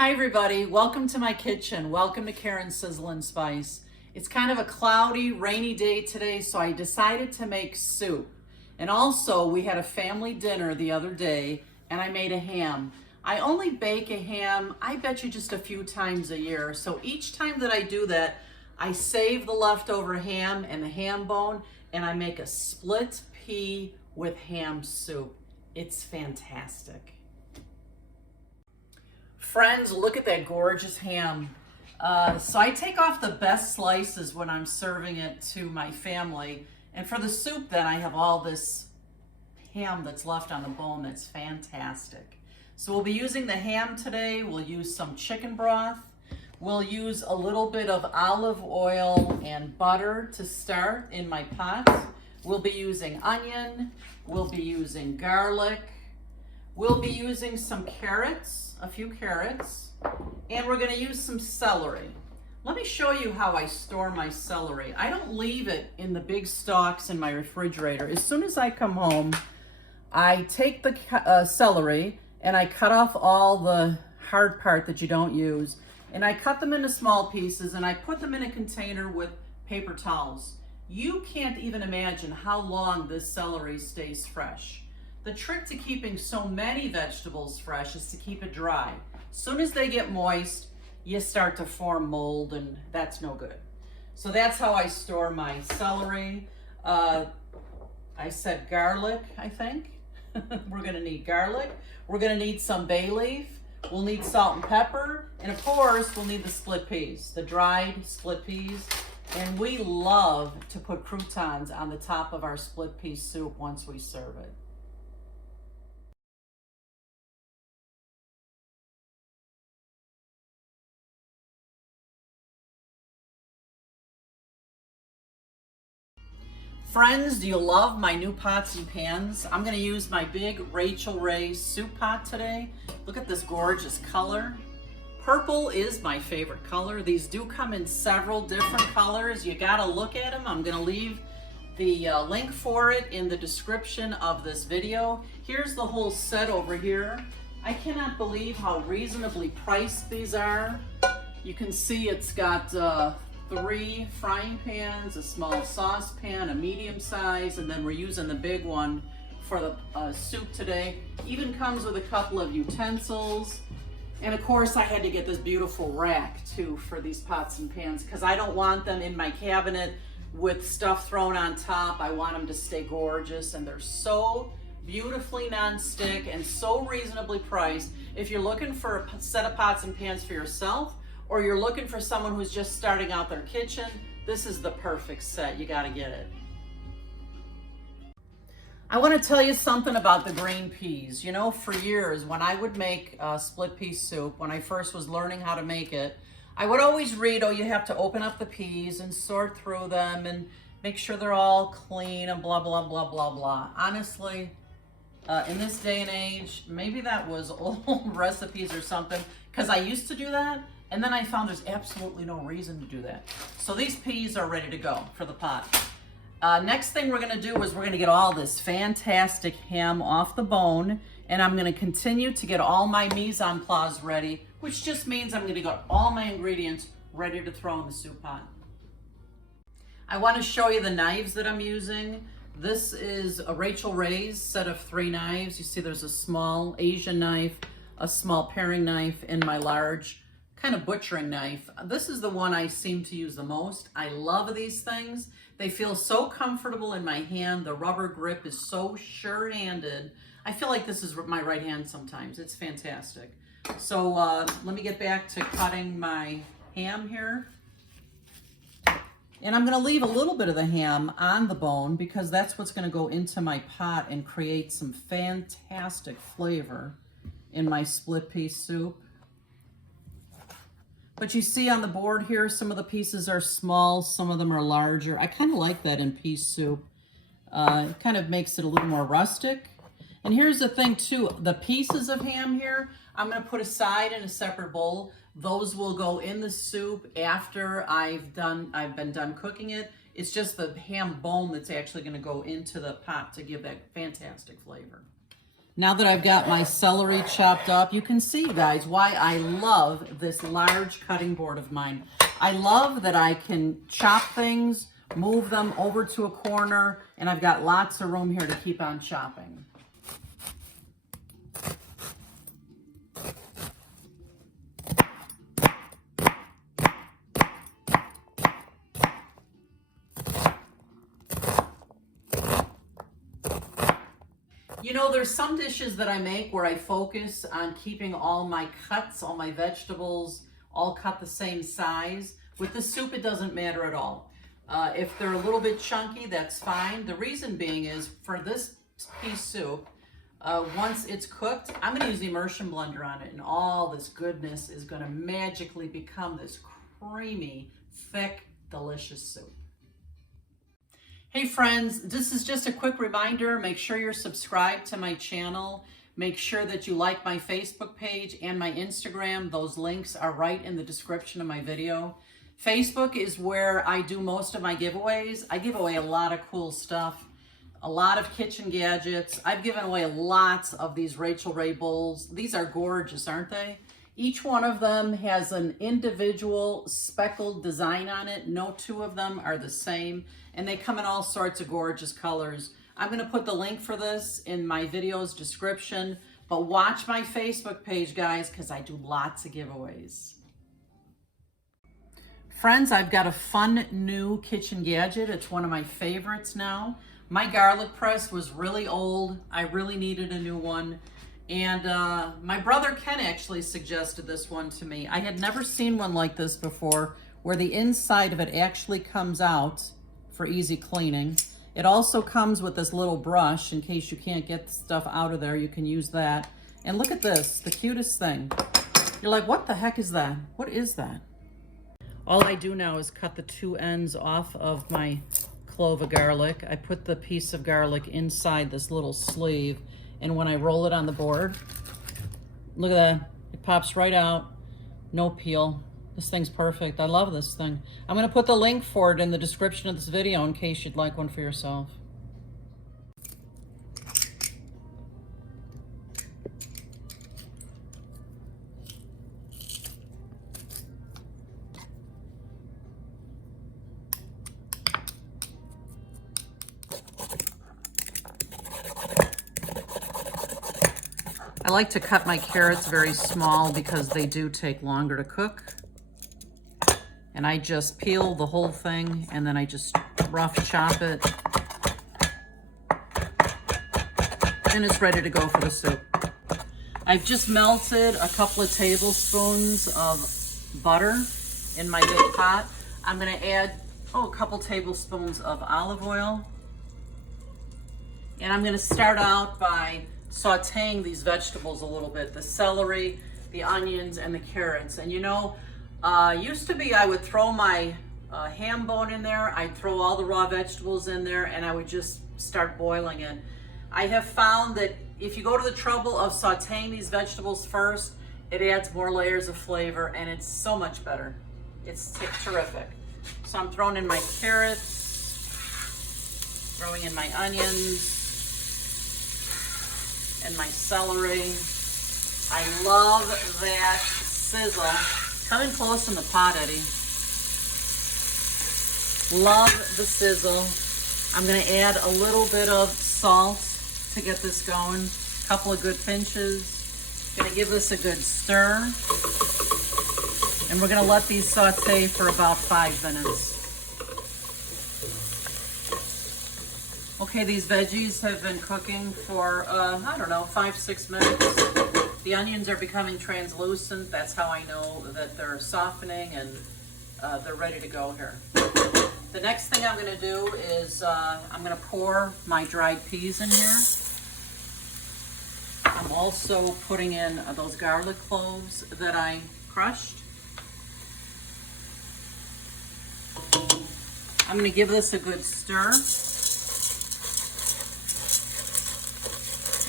Hi everybody, welcome to my kitchen. Welcome to Karen's Sizzle and Spice. It's kind of a cloudy, rainy day today, so I decided to make soup. And also, we had a family dinner the other day, and I made a ham. I only bake a ham, I bet you just a few times a year. So each time that I do that, I save the leftover ham and the ham bone, and I make a split pea with ham soup. It's fantastic. Friends, look at that gorgeous ham. So I take off the best slices when I'm serving it to my family. And for the soup then, I have all this ham that's left on the bone that's fantastic. So we'll be using the ham today. We'll use some chicken broth. We'll use a little bit of olive oil and butter to start in my pot. We'll be using onion. We'll be using garlic. We'll be using some carrots, a few carrots, and we're going to use some celery. Let me show you how I store my celery. I don't leave it in the big stalks in my refrigerator. As soon as I come home, I take the celery and I cut off all the hard part that you don't use, and I cut them into small pieces and I put them in a container with paper towels. You can't even imagine how long this celery stays fresh. The trick to keeping so many vegetables fresh is to keep it dry. As soon as they get moist, you start to form mold, and that's no good. So that's how I store my celery. I said garlic, I think. We're gonna need garlic. We're gonna need some bay leaf. We'll need salt and pepper. And of course, we'll need the split peas, the dried split peas. And we love to put croutons on the top of our split pea soup once we serve it. Friends, do you love my new pots and pans? I'm gonna use my big Rachel Ray soup pot today. Look at this gorgeous color. Purple is my favorite color. These do come in several different colors. You gotta look at them. I'm gonna leave the link for it in the description of this video. Here's the whole set over here. I cannot believe how reasonably priced these are. You can see it's got 3 frying pans, a small saucepan, a medium size, and then we're using the big one for the soup today. Even comes with a couple of utensils. And of course I had to get this beautiful rack too for these pots and pans because I don't want them in my cabinet with stuff thrown on top. I want them to stay gorgeous, and they're so beautifully non-stick and so reasonably priced. If you're looking for a set of pots and pans for yourself, or you're looking for someone who's just starting out their kitchen, this is the perfect set. You gotta get it. I wanna tell you something about the green peas. You know, for years, when I would make split pea soup, when I first was learning how to make it, I would always read, oh, you have to open up the peas and sort through them and make sure they're all clean and blah, blah, blah, blah, blah. Honestly, in this day and age, maybe that was old recipes or something, because I used to do that. And then I found there's absolutely no reason to do that. So these peas are ready to go for the pot. Next thing we're gonna do is we're gonna get all this fantastic ham off the bone, and I'm gonna continue to get all my mise en place ready, which just means I'm gonna get all my ingredients ready to throw in the soup pot. I wanna show you the knives that I'm using. This is a Rachel Ray's set of 3 knives. You see there's a small Asian knife, a small paring knife, and my large kind of butchering knife. This is the one I seem to use the most. I love these things. They feel so comfortable in my hand. The rubber grip is so sure-handed. I feel like this is my right hand sometimes. It's fantastic. So let me get back to cutting my ham here. And I'm gonna leave a little bit of the ham on the bone because that's what's gonna go into my pot and create some fantastic flavor in my split pea soup. But you see on the board here, some of the pieces are small, some of them are larger. I kind of like that in pea soup. It kind of makes it a little more rustic. And here's the thing too, the pieces of ham here, I'm gonna put aside in a separate bowl. Those will go in the soup after I've been done cooking it. It's just the ham bone that's actually gonna go into the pot to give that fantastic flavor. Now that I've got my celery chopped up, you can see, guys, why I love this large cutting board of mine. I love that I can chop things, move them over to a corner, and I've got lots of room here to keep on chopping. You know, there's some dishes that I make where I focus on keeping all my cuts, all my vegetables, all cut the same size. With the soup, it doesn't matter at all. If they're a little bit chunky, that's fine. The reason being is for this pea soup, once it's cooked, I'm going to use the immersion blender on it, and all this goodness is going to magically become this creamy, thick, delicious soup. Hey friends, this is just a quick reminder. Make sure you're subscribed to my channel. Make sure that you like my Facebook page and my Instagram. Those links are right in the description of my video. Facebook is where I do most of my giveaways. I give away a lot of cool stuff, a lot of kitchen gadgets. I've given away lots of these Rachel Ray bowls. These are gorgeous, aren't they? Each one of them has an individual speckled design on it. No two of them are the same, and they come in all sorts of gorgeous colors. I'm going to put the link for this in my video's description, but watch my Facebook page, guys, because I do lots of giveaways. Friends, I've got a fun new kitchen gadget. It's one of my favorites now. My garlic press was really old. I really needed a new one. And my brother Ken actually suggested this one to me. I had never seen one like this before, where the inside of it actually comes out for easy cleaning. It also comes with this little brush in case you can't get the stuff out of there. You can use that. And look at this, the cutest thing. You're like, what the heck is that? What is that? All I do now is cut the two ends off of my clove of garlic. I put the piece of garlic inside this little sleeve, and when I roll it on the board, look at that. It pops right out. No peel. This thing's perfect. I love this thing. I'm going to put the link for it in the description of this video in case you'd like one for yourself. I like to cut my carrots very small because they do take longer to cook. And I just peel the whole thing and then I just rough chop it. And it's ready to go for the soup. I've just melted a couple of tablespoons of butter in my big pot. I'm gonna add, a couple tablespoons of olive oil. And I'm gonna start out by sauteing these vegetables a little bit, the celery, the onions, and the carrots. And you know, used to be I would throw my ham bone in there, I'd throw all the raw vegetables in there, and I would just start boiling it. I have found that if you go to the trouble of sauteing these vegetables first, it adds more layers of flavor, and it's so much better. It's terrific. So I'm throwing in my carrots, throwing in my onions, and my celery. I love that sizzle. Come in close in the pot, Eddie. Love the sizzle. I'm gonna add a little bit of salt to get this going. A couple of good pinches. Gonna give this a good stir. And we're gonna let these saute for about 5 minutes. Okay, these veggies have been cooking for, I don't know, 5-6 minutes. The onions are becoming translucent. That's how I know that they're softening and they're ready to go here. The next thing I'm gonna do is I'm gonna pour my dried peas in here. I'm also putting in those garlic cloves that I crushed. I'm gonna give this a good stir.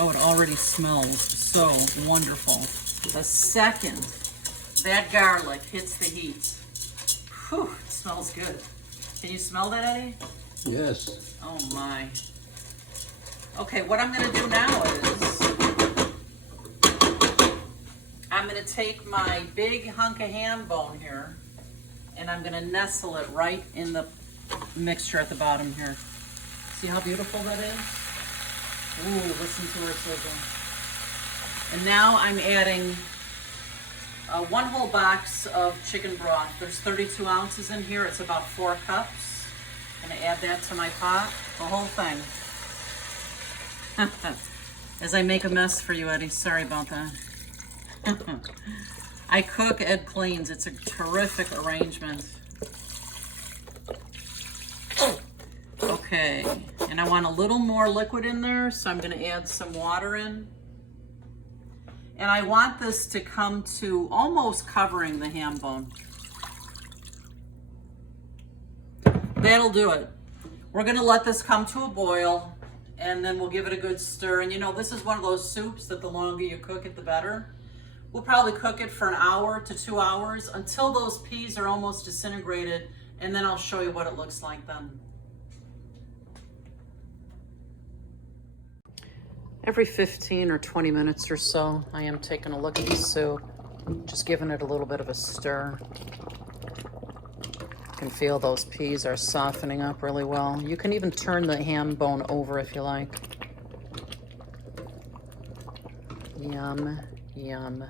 Oh, it already smells so wonderful. The second that garlic hits the heat, whew, it smells good. Can you smell that, Eddie? Yes. Oh my. Okay, what I'm gonna do now is I'm going to take my big hunk of ham bone here, and I'm going to nestle it right in the mixture at the bottom here. See how beautiful that is? Ooh, listen to her sizzle. And now I'm adding 1 whole box of chicken broth. There's 32 ounces in here. It's about 4 cups. I'm going to add that to my pot, the whole thing. As I make a mess for you, Eddie. Sorry about that. I cook, Ed cleans. It's a terrific arrangement. Okay, and I want a little more liquid in there, so I'm going to add some water in. And I want this to come to almost covering the ham bone. That'll do it. We're going to let this come to a boil, and then we'll give it a good stir. And you know, this is one of those soups that the longer you cook it, the better. We'll probably cook it for 1 hour to 2 hours until those peas are almost disintegrated, and then I'll show you what it looks like then. Every 15 or 20 minutes or so, I am taking a look at the soup, just giving it a little bit of a stir. You can feel those peas are softening up really well. You can even turn the ham bone over if you like. Yum, yum.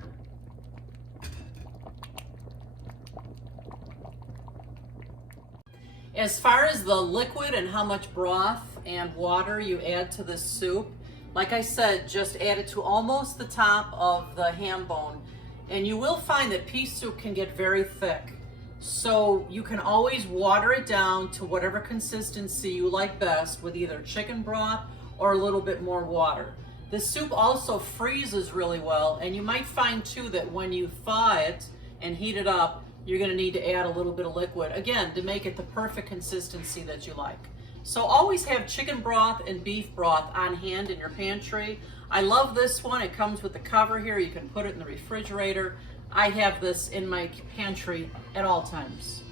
As far as the liquid and how much broth and water you add to this soup, like I said, just add it to almost the top of the ham bone. And you will find that pea soup can get very thick. So you can always water it down to whatever consistency you like best with either chicken broth or a little bit more water. This soup also freezes really well, and you might find too that when you thaw it and heat it up, you're going to need to add a little bit of liquid, again, to make it the perfect consistency that you like. So always have chicken broth and beef broth on hand in your pantry. I love this one. It comes with the cover here. You can put it in the refrigerator. I have this in my pantry at all times.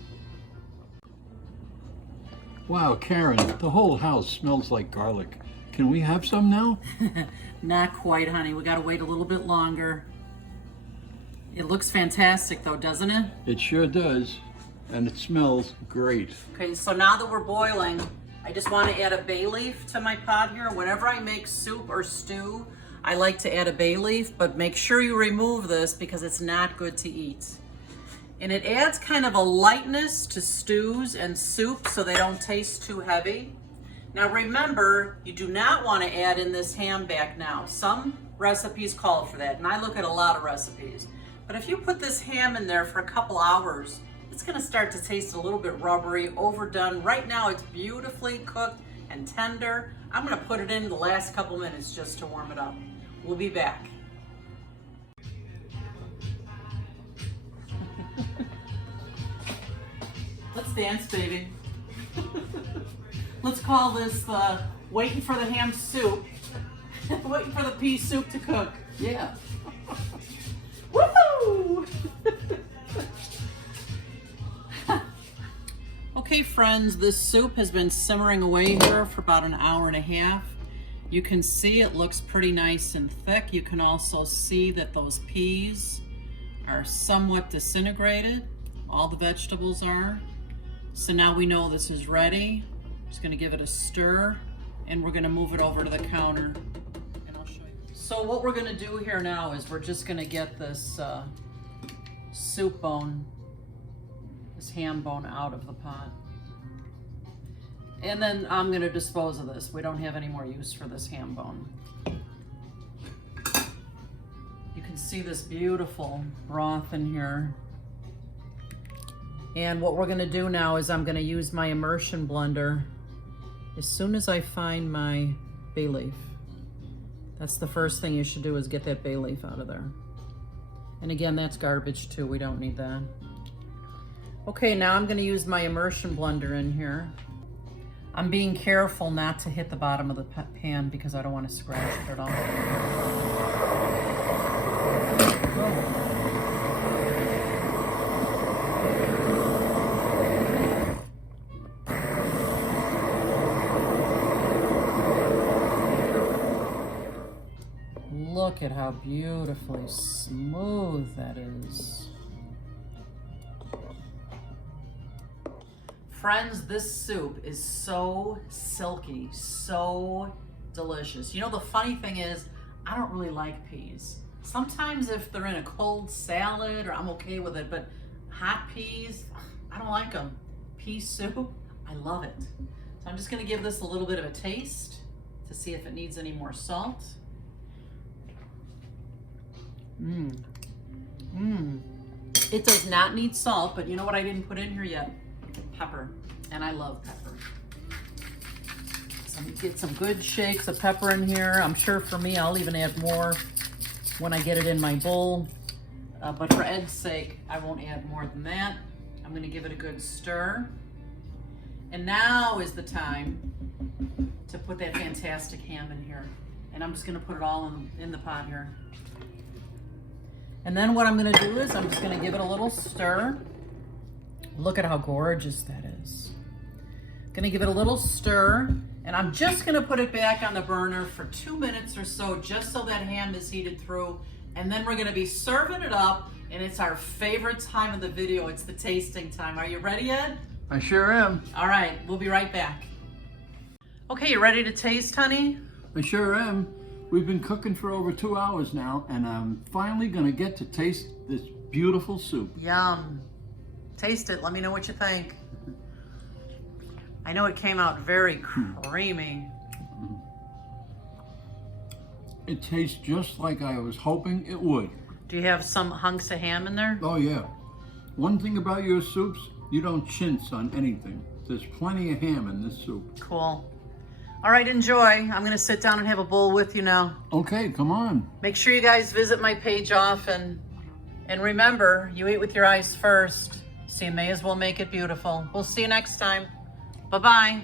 Wow, Karen, the whole house smells like garlic. Can we have some now? Not quite, honey. We got to wait a little bit longer. It looks fantastic though, doesn't it? It sure does. And it smells great. Okay, so now that we're boiling, I just want to add a bay leaf to my pot here. Whenever I make soup or stew, I like to add a bay leaf, but make sure you remove this because it's not good to eat. And it adds kind of a lightness to stews and soup so they don't taste too heavy. Now remember, you do not want to add in this ham back now. Some recipes call for that, and I look at a lot of recipes. But if you put this ham in there for a couple hours, it's going to start to taste a little bit rubbery, overdone. Right now it's beautifully cooked and tender. I'm going to put it in the last couple minutes just to warm it up. We'll be back. Let's dance, baby. Let's call this the waiting for the ham soup, waiting for the pea soup to cook. Yeah. Woohoo! Okay, friends, this soup has been simmering away here for about 1.5 hours. You can see it looks pretty nice and thick. You can also see that those peas are somewhat disintegrated. All the vegetables are. So now we know this is ready. Just gonna give it a stir, and we're gonna move it over to the counter. And I'll show you. So what we're gonna do here now is we're just gonna get this soup bone, this ham bone out of the pot. And then I'm gonna dispose of this. We don't have any more use for this ham bone. You can see this beautiful broth in here. And what we're gonna do now is I'm gonna use my immersion blender as soon as I find my bay leaf. That's the first thing you should do, is get that bay leaf out of there. And again, that's garbage too, we don't need that. Okay, now I'm gonna use my immersion blender in here. I'm being careful not to hit the bottom of the pan because I don't want to scratch it at all. Look Look at how beautifully smooth that is. Friends, this soup is so silky, so delicious. You know, the funny thing is, I don't really like peas. Sometimes if they're in a cold salad, or I'm okay with it, but hot peas, I don't like them. Pea soup, I love it. So I'm just gonna give this a little bit of a taste to see if it needs any more salt. It does not need salt, but you know what I didn't put in here yet? Pepper, and I love pepper. So I'm gonna get some good shakes of pepper in here. I'm sure for me, I'll even add more when I get it in my bowl. But for Ed's sake, I won't add more than that. I'm gonna give it a good stir. And now is the time to put that fantastic ham in here. And I'm just gonna put it all in the pot here. And then what I'm gonna do is I'm just gonna give it a little stir. Look at how gorgeous that is. Gonna give it a little stir, and I'm just gonna put it back on the burner for 2 minutes or so, just so that ham is heated through. And then we're gonna be serving it up, and it's our favorite time of the video. It's the tasting time. Are you ready, Ed? I sure am. All right, we'll be right back. Okay, you ready to taste, honey? I sure am. We've been cooking for over 2 hours now, and I'm finally gonna get to taste this beautiful soup. Yum. Taste it, let me know what you think. I know it came out very creamy. It tastes just like I was hoping it would. Do you have some hunks of ham in there? Oh yeah. One thing about your soups, you don't chintz on anything. There's plenty of ham in this soup. Cool. All right, enjoy. I'm gonna sit down and have a bowl with you now. Okay, come on. Make sure you guys visit my page often. And remember, you eat with your eyes first, so you may as well make it beautiful. We'll see you next time. Bye-bye.